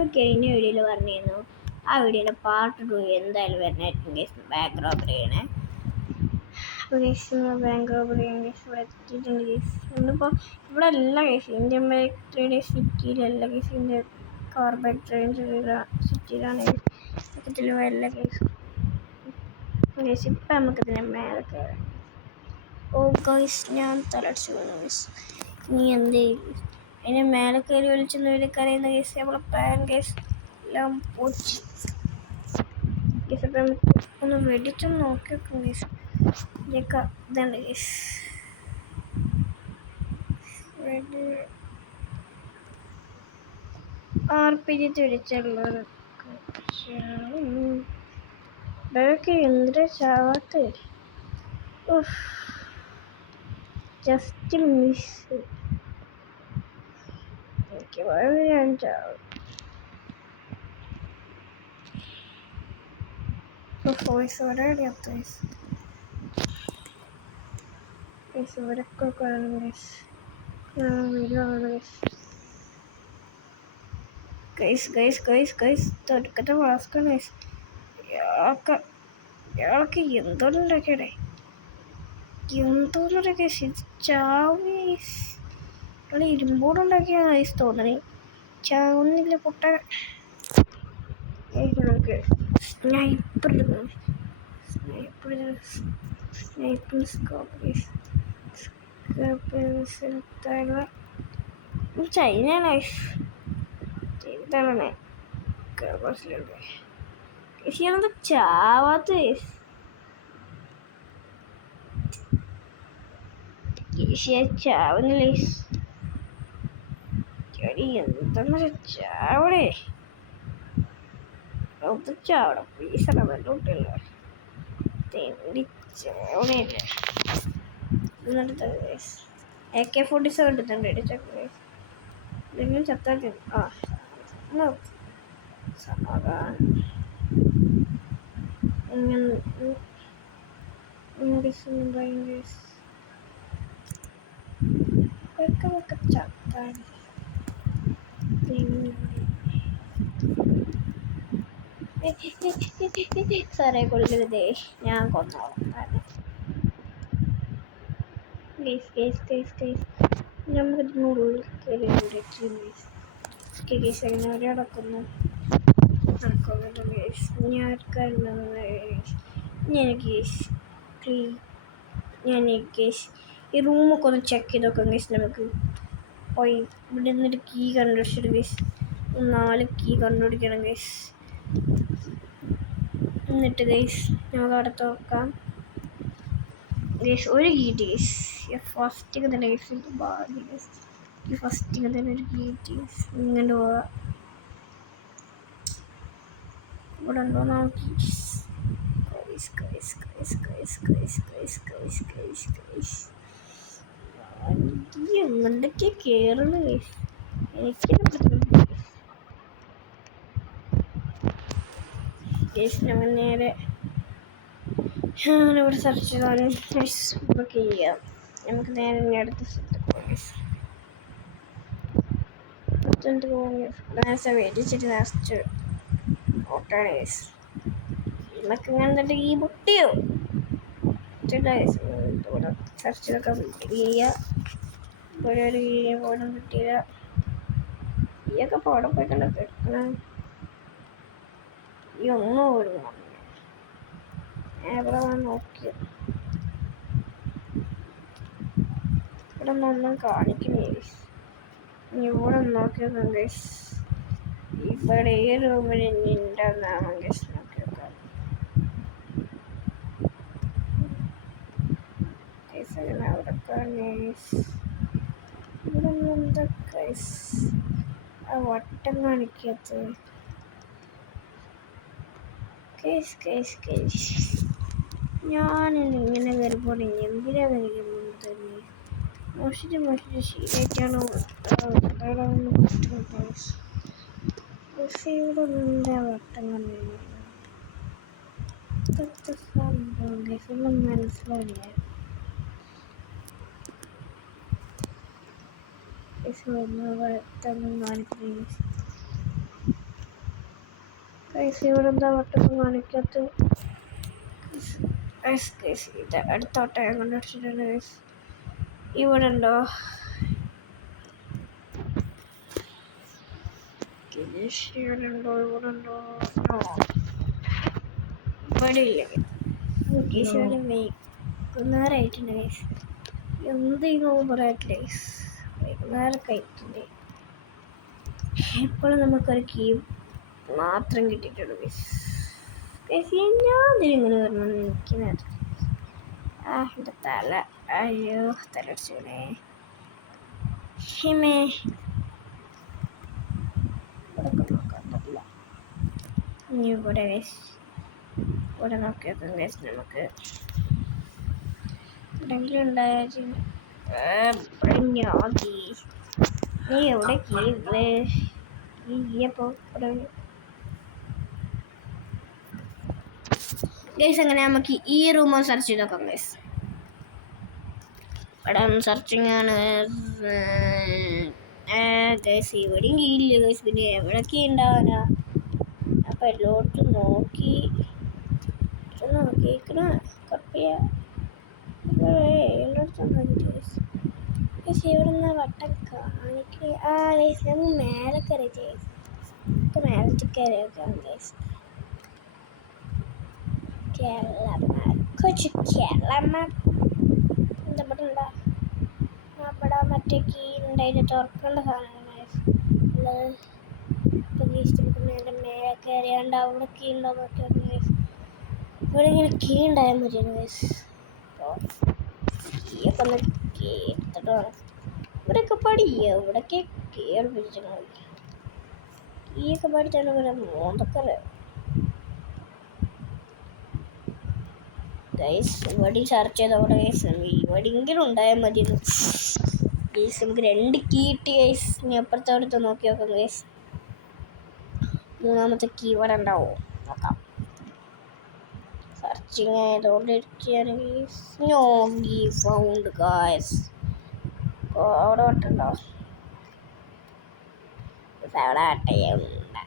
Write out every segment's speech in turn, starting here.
നമ്മൾ കഴിഞ്ഞ വീഡിയോയിൽ പറഞ്ഞിരുന്നു. ആ വീഡിയോയുടെ പാർട്ട് 2 എന്തായാലും വരുന്നതായിരിക്കും ഗൈസ്. ബാങ്ക് റോബറി ചെയ്യണേ. അപ്പോൾ ഗൈസ് ബാങ്ക് റോബറി ചെയ്യാൻ ഗൈസ് ഇവിടെ എത്തിയിട്ടുണ്ട് ഗൈസ്. ഇന്നിപ്പോൾ ഇവിടെ എല്ലാ ഗൈസ് ഇന്ത്യൻ ബാക്ടറിയുടെ സിറ്റിയിലല്ല ഗൈസ്, ഇന്ത്യ കാർബൈഡ് ട്രെയിൻ സിറ്റിയിലാണ് ഗൈസ്. വല്ല ഗൈസ് ഗൈസ് ഇപ്പം നമുക്കിതിൻ്റെ മേലെ കയറാം. ഓ ഗൈസ് ഞാൻ തലടിച്ചു പോകുന്നു ഗൈസ്. നീ എന്ത് ചെയ്യും? അതിന് മേലെ കയറി വിളിച്ചെന്ന് വിളിക്കറിയുന്ന കേസ് നമ്മളെ പ്ലാൻ കേസ് എല്ലാം പോച്ച് കേസ്. അപ്പം നമുക്ക് ഒന്ന് വെടിച്ചൊന്ന് നോക്കി വെക്കും കേസ്. ഇതൊക്കെ ഇതുണ്ട് കേസ്. RPG വെടിച്ചുള്ളത് ഇതൊക്കെ എന്തിനാ ചാവാത്ത? Just miss. ഞാൻ ചാവും. ഇവരൊക്കെ കാണും തൊടുക്കത്തെ വാസ്കാണ്. ഇയാൾക്ക് എന്തോന്നുണ്ടാക്കിയടേ, എന്തോന്നൊരു കേസ് ചാവീസ്. ഇവിടെ ഇരുമ്പോടുണ്ടാക്കിയ കേസ് തോന്നണേ. ചാവുന്നില്ല പൊട്ട. സ്നൈപ്പർ ചൈനയാണ് ചെയ്താണ് ചാവാത്ത ചാവുന്നില്ല. എന്തെന്ന് ചാവടേ, ചാവട പ്ലീസടാ. വെല്ലോട്ടില്ല ചാവണേല്ല. AK-47 എടുത്തുണ്ട് ഇതെങ്കിലും ചത്താൽ സമാധാനം. ചത്താൽ സാറേ കൊല്ലരുതേ, ഞാൻ കൊന്നോളാം. നമുക്കിതിനുള്ളിൽ കയറി നടക്കുന്നു. ഞാൻ ഈ റൂമൊക്കെ ഒന്ന് ചെക്ക് ചെയ്ത് നോക്കാം ഗൈസ്. നമുക്ക് പോയി ഇവിടെ നിന്നൊരു കീ കണ്ടുപിടിച്ചിട്ട് ഗൈസ് 4 കീ കണ്ടുപിടിക്കണം ഗൈസ്. എന്നിട്ട് ഗൈസ് നമുക്ക് അവിടെ നോക്കാം ഗൈസ്. ഒരു കീ ഗൈസ് ഫസ്റ്റിങ് തന്നെ ഗൈസ്. ഭാഗ്യം ഗൈസ്, ഈ ഫസ്റ്റിങ് തന്നെ ഒരു കീ ഗൈസ്. ഇങ്ങനെ പോവാം. ഇവിടെ ഉണ്ടോ നോക്കി എന്തൊക്കെയാ കേറണ ഗൈസ്. എനിക്ക് ഞങ്ങൾ നേരെ ഞാനിവിടെ സെർച്ച് ചെയ്താലും ബുക്ക് ചെയ്യാം. നമുക്ക് നേരെ ഇനി അടുത്ത സ്ഥലത്ത് മേടിച്ചിട്ട് നിറച്ച് ഓട്ടാണ് ഗൈസ്. നമുക്ക് ഇങ്ങനെ ഈ പൊട്ടിയോ ഇവിടെ സെർച്ച് ചെയ്തൊക്കെ ചെയ്യുക. ഒരു പോലും കിട്ടിയില്ല. ഈയൊക്കെ പോടെ പോയിക്കണ്ട കിടക്കണം. ഈ ഒന്നും പോലും എവിടെ നോക്കിയത് ഇവിടെ ഒന്നും കാണിക്കണേ. ഇവിടെ നോക്കിയത് ഗൈസ്. ഇവിടെ ഈ റൂമിൽ ഇനി ഉണ്ടാകുന്നതാണ് ഗൈസ്. നോക്കി നോക്കാം. ഇവിടെ എന്താ ഗൈസ് ആ വട്ടം കാണിക്കാത്ത ഞാനിങ്ങനെ കയറിപ്പോൾ എന്തിനാ കളിക്കുന്നത് തന്നെ. മോശിച്ച് ശീലമായിട്ടാണോ ഇവിടെ എന്താ വട്ടം കണ്ടു സംഭവം ഗൈസ് ഒന്നും മനസ്സിലാവില്ല. വട്ടം കാണിക്കുന്നത് ഗൈസ് ഇവിടെ എന്താ വട്ടൊന്നും കാണിക്കാത്ത ഗൈസ് ഇത് അടുത്തോട്ടെ ഞാൻ കണ്ടുപിടിച്ചിട്ടുണ്ട് ഗൈസ്. ഇവിടെ ഉണ്ടോ? ഇവിടെ ഉണ്ടോ? ഇവിടെ ഉണ്ടോ? ഇവിടെ ഇല്ല ഗൈസ്. ഇവിടെ വൈകുന്നേരമായിട്ടുണ്ട് ഗൈസ്. എന്തെങ്കിലും പറയാറ്റില്ല ഗൈസ്. വൈകുന്നേരമൊക്കെ ആയിട്ടുണ്ട്. എപ്പോഴും നമുക്കൊരു കീ മാത്രം കിട്ടിയിട്ടുള്ളൂ ഗൈസ്. ഞാൻ ഇതിലിങ്ങനെ വരണം എനിക്ക് നേരത്തെ. എൻ്റെ തല, അയ്യോ തലടിച്ചേ ഹിമേ. ഇവിടെ നോക്കാൻ പറ്റില്ല. ഇനി ഇവിടെ ഗൈസ് ഇവിടെ നോക്കിയൊക്കെ ഗൈസ് നമുക്ക് എവിടെയെങ്കിലും ഉണ്ടായാൽ നീ എവിടെ കീയപ്പോ ഗൈസ്. അങ്ങനെ നമുക്ക് ഈ റൂം സെർച്ച് ചെയ്ത് നോക്കാം ഗൈസ്. ഇവിടെ സെർച്ചിങ് ആണ് ഗൈസ്. ഇവിടെയും കീയില്ല ഗൈസ്. പിന്നെ എവിടെയൊക്കെ ഉണ്ടാവാനാ? അപ്പം എല്ലായിടത്തും നോക്കിയിരിക്കണ കുഴപ്പമില്ല. എല്ലായിടത്തും ഗൈസ്. ഗൈസ് ഇവിടെ നിന്ന് വട്ടം കാണിക്കുക. ഗൈസ് നമ്മൾ മേലെ കയറി ഗൈസ്. മേലത്തെ കയറി വെക്കാം ഗൈസ്. കേരളമാർ കൊച്ചു കേരളമാർ എന്താ ഇവിടെ അവിടെ മറ്റേ കീ ഉണ്ടായിട്ട് തുറക്കേണ്ട സാധനമാണ് ഉള്ളത്. ഇപ്പം ഗൈസ് നമുക്ക് മേലെ മേലെ കയറിയാണ്ട് അവിടെ കീ ഉണ്ടോ നോക്കിയാൽ ഗൈസ്. ഇവിടെ ഇങ്ങനെ കീ ഉണ്ടായാൽ മതിയാണ് ഗൈസ്. അപ്പോൾ കീയൊക്കെ ഒന്ന് കേട്ടിട്ട് വേണം. ഇവിടെയൊക്കെ ഇവിടെയൊക്കെ കീ പിടിച്ചിട്ടുണ്ട്. കീയൊക്കെ പഠിച്ചാലും ഇവിടെ മോന്തൊക്കെ ഗൈസ്. ഇവിടെ സെർച്ച് ചെയ്തവിടെ ഗൈസ് ഇവിടെയെങ്കിലും ഉണ്ടായാൽ മതിയെന്ന് ഗൈസ്. നമുക്ക് 2 കീ കിട്ടി ഗൈസ്. ഇനി അപ്പുറത്തെ അടുത്ത് നോക്കി നോക്കാം ഗൈസ്. മൂന്നാമത്തെ കീ ഇവിടെ ഉണ്ടാവോ നോക്കാം. സെർച്ചിങ് ആയതുകൊണ്ട് ഇരിക്കുകയാണ് guys. No key found guys. അവിടെ വട്ടുണ്ടോ? അവിടെ ആട്ടയുണ്ട്.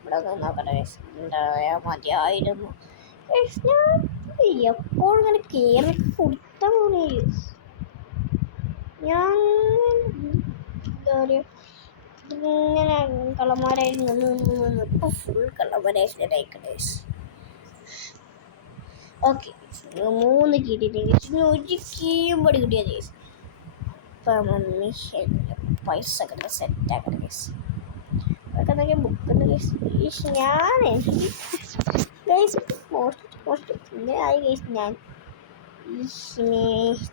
ഇവിടെ ഒന്ന് നോക്കട്ടെ ഗൈസ്. ഉണ്ടായാൽ മതിയായിരുന്നു. ഞാൻ എപ്പോഴും ഇങ്ങനെ കയറി കൊടുത്താൽ പോലെ ഞാൻ എന്താ പറയുക ഇങ്ങനെ കള്ളന്മാരായി നിന്ന് ഇപ്പോൾ ഫുൾ കള്ളന്മാരായിക്കട്ടെ. ഓക്കെ 3 കിട്ടിയിട്ട് 1 കീയും പടി കിട്ടിയത് കേസ്. ഇപ്പം മമ്മി പൈസ കിട്ടുന്ന സെറ്റാക്കട്ടെ കേസ്. അതൊക്കെ എന്തൊക്കെയാ ബുക്കുണ്ട് കേസ്. ഞാൻ ഗൈസ് മോസ്റ്റ് പിന്നെ ആയി ഗൈസ്. ഞാൻ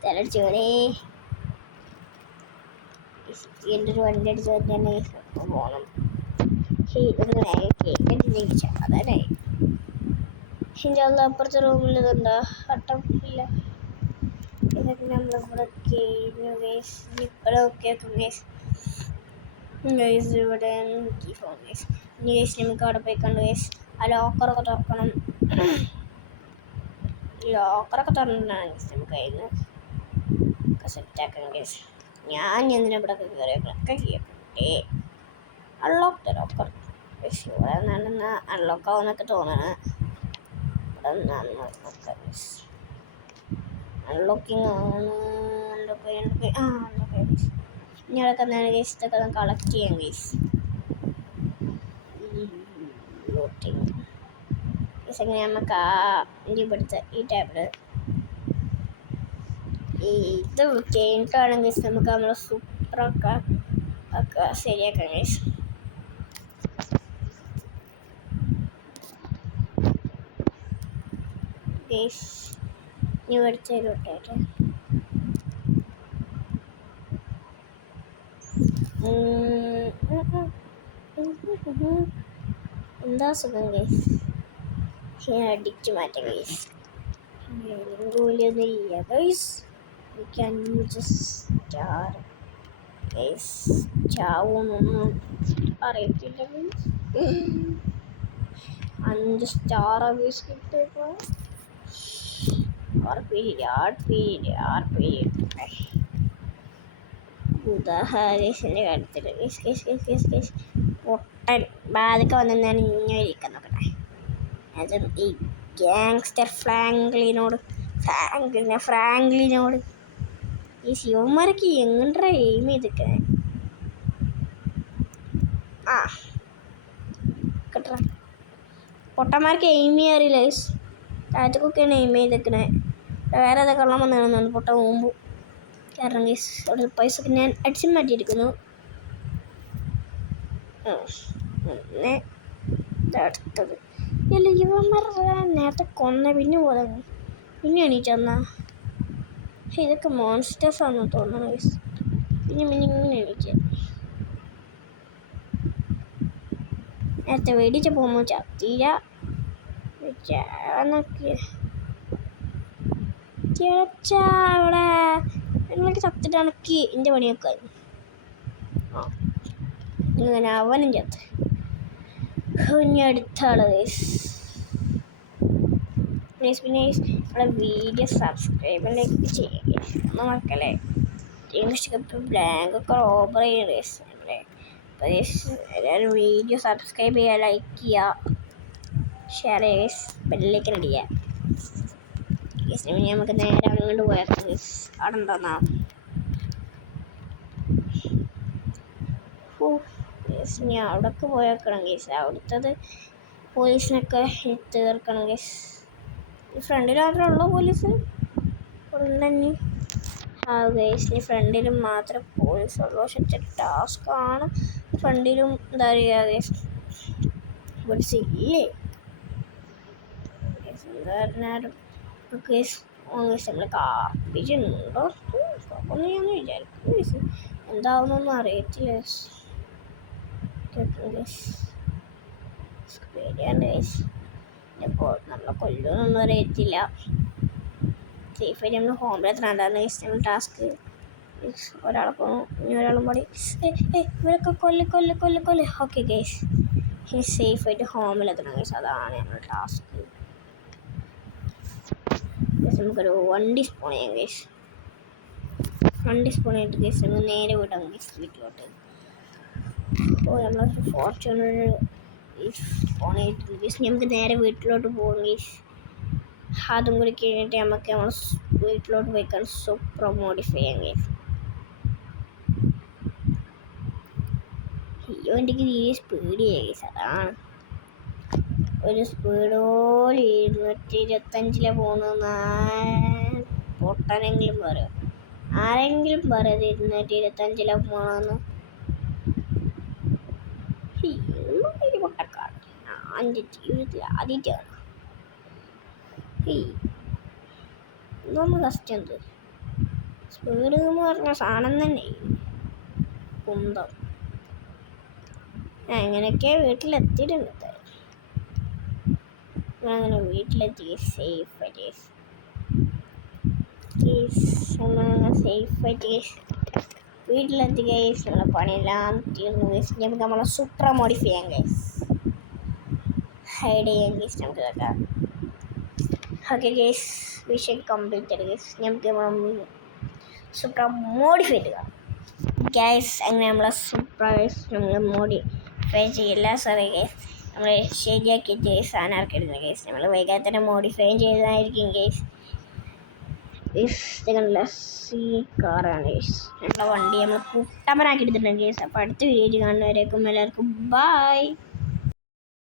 തലടിച്ച് പോലെ എൻ്റെ ഒരു വണ്ടി അടിച്ച് തന്നെ പോകണം. കേട്ടിട്ടില്ല അതല്ലേ. എൻ്റെ അപ്പുറത്തെ റൂമിൽ ഇതെന്താ വട്ടം ഇല്ല. ഇതൊക്കെ നമ്മളിവിടെ കഴിഞ്ഞു ഗൈസ്. ഇവിടെ ഓക്കെ ഗൈസ്. ഗൈസ് ഇവിടെ ഫോൺ ഗൈസ്. ഇനി ഗൈസ് നമുക്ക് അവിടെ പോയി കണ്ടു ഗൈസ്. ആ ലോക്കറൊക്കെ തുറക്കണം. ലോക്കറൊക്കെ തുറന്നിട്ടാണ് ഗൈസ് നമുക്ക് അതിന് ഒക്കെ സെറ്റാക്കണം ഗൈസ്. ഞാൻ എന്തിനാ ഇവിടെ കയറിയൊക്കെ ചെയ്യപ്പെട്ടേ. Unlock the locker guys. ഇവിടെ നിന്നാണ് അൺലോക്ക് ആവുന്നൊക്കെ തോന്നണേ. ഇവിടെ നിന്നാണ് നോക്കാം ഗൈസ്. അൺലോക്കിങ് ആണ്. Unlock guys. ഇനി അവിടെ എന്താണ് ഗൈസ് ഇതൊക്കെ ഒന്ന് കളക്ട് ചെയ്യാം ഗൈസ്. എങ്ങനെ നമുക്ക് ഇവിടുത്തെ ഈ ടേബിള് ഇത് കഴിഞ്ഞിട്ടാണെങ്കിൽ നമുക്ക് നമ്മളെ സൂപ്പറൊക്കെ ശരിയാക്കാം ഗൈസ്. ഗൈസ് ഇനി ഇവിടുത്തെ എന്താ സുഖം ഗൈസ്. അടിച്ചു മാറ്റാം ഗൈസ്. ജോലിയൊന്നുമില്ല ഗൈസ്. എനിക്ക് 5 സ്റ്റാർ ഗൈസ്. ചാവൂന്നൊന്നും അറിയത്തില്ല ഗൈസ്. 5 സ്റ്റാർ ഗൈസ് കിട്ടിയപ്പോൾ ഉദാഹരണത്തിൻ്റെ കാര്യത്തിൽ ഗൈസ് പൊട്ടൻ ബാധൊക്കെ വന്ന് ഞാൻ ഇങ്ങനെ ഇരിക്കാൻ നോക്കട്ടെ. അത് ഈ ഗ്യാങ്സ്റ്റർ ഫ്രാങ്ക്ലിനോട് ഈ ശിവന്മാരൊക്കെ എങ്ങനെ എയിം ചെയ്തിരിക്കേ. ആ കിട്ട പൊട്ടന്മാർക്ക് എയിം ചെയ്യാറില്ല. താഴത്തേക്കൊക്കെയാണ് എയിം ചെയ്തേക്കണേ. വേറെ ഏതൊക്കെ കള്ളം വന്നാണെന്നാണ് പൊട്ട മുമ്പ്. കാരണം ഗൈസ് അവിടെ പൈസ ഞാൻ അടിച്ചു മാറ്റിയിരിക്കുന്നു. പിന്നെ അടുത്തത് ഇല്ല ഇവന്മാർ നേരത്തെ കൊന്ന പിന്നെ പോകാൻ പിന്നെ എണീച്ചെന്നാ ഇതൊക്കെ മോൺസ്റ്റേഴ്സ് ആണെന്ന് തോന്നുന്നു ഗൈസ്. പിന്നെ ഇങ്ങനെ എണീച്ച നേരത്തെ വെടിച്ച് പോകുമ്പോൾ ചത്തീര അവിടെ നിങ്ങൾക്ക് ചത്തിട്ടാണക്കി എൻ്റെ പണിയൊക്കെ. ആ ഇങ്ങനെ അവനും ചത്ത്. ഇനി അടുത്ത ആള് പിന്നെ നമ്മളെ വീഡിയോ സബ്സ്ക്രൈബിലേക്ക് ചെയ്യുക ഒന്ന് മറക്കല്ലേ. ഇഷ്ടപ്പെട്ട ബ്ലാങ്കൊക്കെ ഓവർ ചെയ്യണേ. എല്ലാവരും വീഡിയോ സബ്സ്ക്രൈബ് ചെയ്യുക, ലൈക്ക് ചെയ്യുക, ഷെയർ ചെയ്യുക, ബെല്ലിലേക്ക് അടിക്കുക. നമുക്ക് നേരെ അങ്ങോട്ട് പോയേക്കാം. അവിടെ ഉണ്ടോന്നാ ഞാൻ അവിടേക്ക് പോയേക്കണം ഗേസ്. അവിടുത്തത് പോലീസിനൊക്കെ തീർക്കണം ഗേസ്. ഫ്രണ്ടിൽ മാത്രമേ ഉള്ളൂ പോലീസ് ഉണ്ടെങ്കിൽ. ആ ഗേസിന് ഫ്രണ്ടിലും മാത്രമേ പോലീസ് ഉള്ളൂ. പക്ഷെ ടാസ്ക്കാണ് ഫ്രണ്ടിലും. എന്താ പറയുക ഗേസ് പോലീസ് ഇല്ലേ എന്താ പറഞ്ഞാലും ഗേസ് നമ്മൾ കാപ്പിച്ചുണ്ടോ ഒന്ന് ഞാൻ വിചാരിക്കും ഗേസ്. എന്താവുന്നൊന്നും അറിയത്തില്ല പേടിയാണ് ഗേസ്. ഇപ്പോൾ നമ്മളെ കൊല്ലുമെന്നൊന്നും അറിയത്തില്ല. സേഫായിട്ട് നമ്മൾ ഹോമിലെത്തണ്ടായിരുന്നു ഗേസ്. നമ്മൾ ടാസ്ക് ഒരാളെ പോകുന്നു ഇനി ഒരാളും കൂടി ഇവരൊക്കെ കൊല്ല്. ഓക്കെ ഗേസ് സേഫായിട്ട് ഹോമിലെത്തണം ഗേസ്. അതാണ് നമ്മുടെ ടാസ്ക്. നമുക്കൊരു വണ്ടി സ്പോൺ ചെയ്യാം ഗേസ്. വണ്ടി സ്പോൺ ചെയ്തിട്ട് ഗേസ് നമ്മൾ നേരെ വിടാം ഗേസ് വീട്ടിലോട്ട്. അപ്പോൾ നമ്മൾ ഫോർച്യൂണർ സ്പോൺ ചെയ്തിട്ട് ഗേസ് നമുക്ക് നേരെ വീട്ടിലോട്ട് പോകും ഗേസ്. അതും കൂടി കഴിഞ്ഞിട്ട് നമുക്ക് നമ്മൾ വീട്ടിലോട്ട് പോയിക്കാൻ സൂപ്പർ മോഡിഫൈ ചെയ്യാം ഗേസ്. ഈ വണ്ടിക്ക് ഈ സ്പീഡ് ഗേസ്. അതാണ് ഒരു സ്പീഡോല് 225 പോകുന്ന പൊട്ടനെങ്കിലും പറയും. ആരെങ്കിലും പറയത് 225 പോകണമെന്ന്. പൊട്ടക്കാട് എൻ്റെ ജീവിതത്തിൽ ആദ്യമായിട്ടാണ്. ഇതൊന്ന് കഷ്ടം എന്ത് സ്പീഡ് എന്ന് പറഞ്ഞ സാധനം തന്നെ കുന്തം. അങ്ങനെയൊക്കെ വീട്ടിലെത്തിയിട്ടുണ്ട്. അങ്ങനെ വീട്ടിലെത്തി സേഫായിട്ട് വീട്ടിലെത്തി ഗൈസ്. നമ്മളെ പണിയെല്ലാം തീർന്നു ഗൈസ്. നമുക്ക് നമ്മളെ സൂപ്പർ മോഡിഫൈ ചെയ്യാം ഗൈസ്. ഹൈഡ് ചെയ്യാം ഗൈസ്. നമുക്ക് കേൾക്കാം. ഓക്കെ ഗൈസ് വിഷയം കംപ്ലീറ്റ് ഗൈസ്. നമുക്ക് നമ്മൾ സൂപ്പർ മോഡിഫൈ ചെയ്യുക ഗൈസ്. അങ്ങനെ നമ്മളെ സൂപ്പർവൈസ് നമ്മൾ മോഡിഫൈ ചെയ്യില്ല സോറി ഗൈസ്. നമ്മൾ ശരിയാക്കിയിട്ട് സാധനം ഇറക്കിയിടുന്നു ഗൈസ്. നമ്മൾ വൈകാതെ തന്നെ മോഡിഫൈ ചെയ്തതായിരിക്കും ഗൈസ്. സി കാറാണ് ഗൈസ്. നമ്മളെ വണ്ടി നമ്മൾ കുട്ടപ്പനാക്കി എടുത്തിട്ടുണ്ട് ഗൈസ്. അപ്പോൾ അടുത്ത വീഡിയോ കാണുന്നവരേക്കും എല്ലാവർക്കും ബൈ.